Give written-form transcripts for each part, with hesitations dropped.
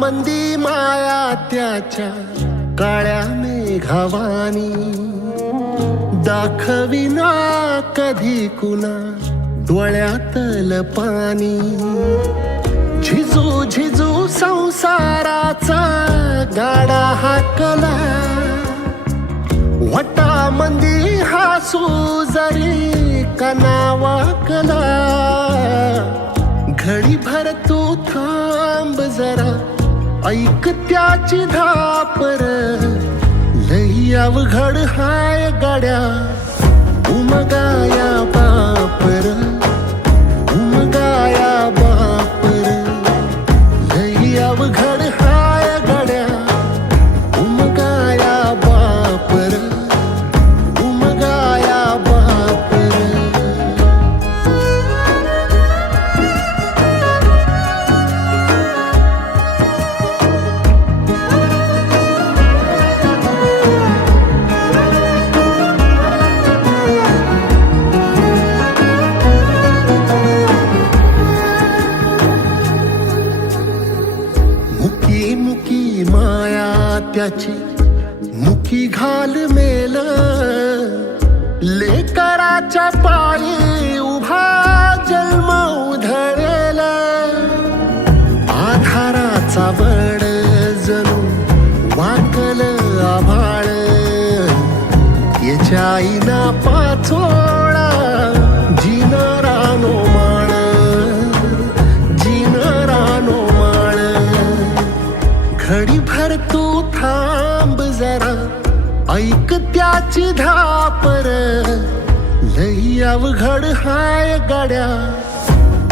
मंदी माया त्याच्या काळ्या मेघावानी, दाखविना कधी कुणा डोळ्यातल पाणी. झिजू झिजू संसाराचा गाडा हाकला, वटामंदी हासू जरी कना वाकला. घडी भर तू थांब जरा, ऐक त्याची धापर, लई अवघड हाय गड्या उमगाया बापर, उमगाया बापर. लई अवघड हाय गड्या उमगाया बापर, उमगाया बापर. मुकी मुकी माया त्याची मुकी घाल मेल, लेकराच्या पायी उभा जन्म उधळेल. आधाराचा बळ जणू वाकल आभाळ, याच्या आईना पाचोळा जिनरानो माळ, जिनरानो माळ. घडी भर तू थांब जरा, ऐक त्याची धापर, लई अवघड हाय गड्या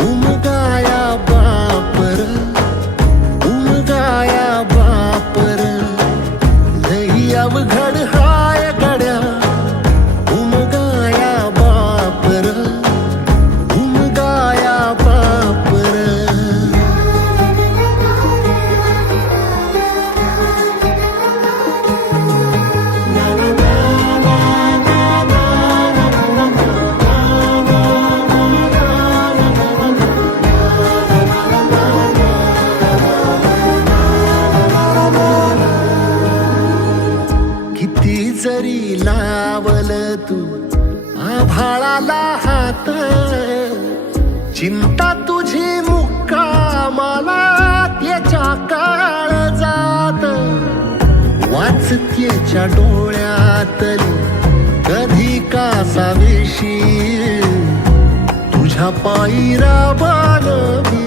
उमगाया बापर, उमगाया बापर. लई अवघड हाय गड्या उमगाया बापर, उमगाया बापर. किती जरी लावल तू आभाळाला हात, चिंता तुझी मुक्कामाला त्याच्या काळजात. वाचतेच्या डोळ्यातली कधी कासावेशी, तुझ्या पायी राबान मी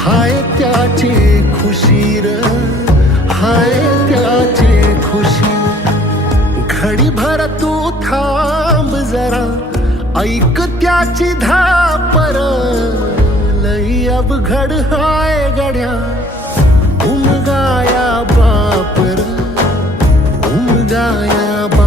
हाय त्याचे खुशीर, हाय त्याचे खुशी. घडी भर तू थांब जरा, ऐक त्याची धापर, लई अवघड हाय गड्या उमगाया बापर, उमगाया बापर.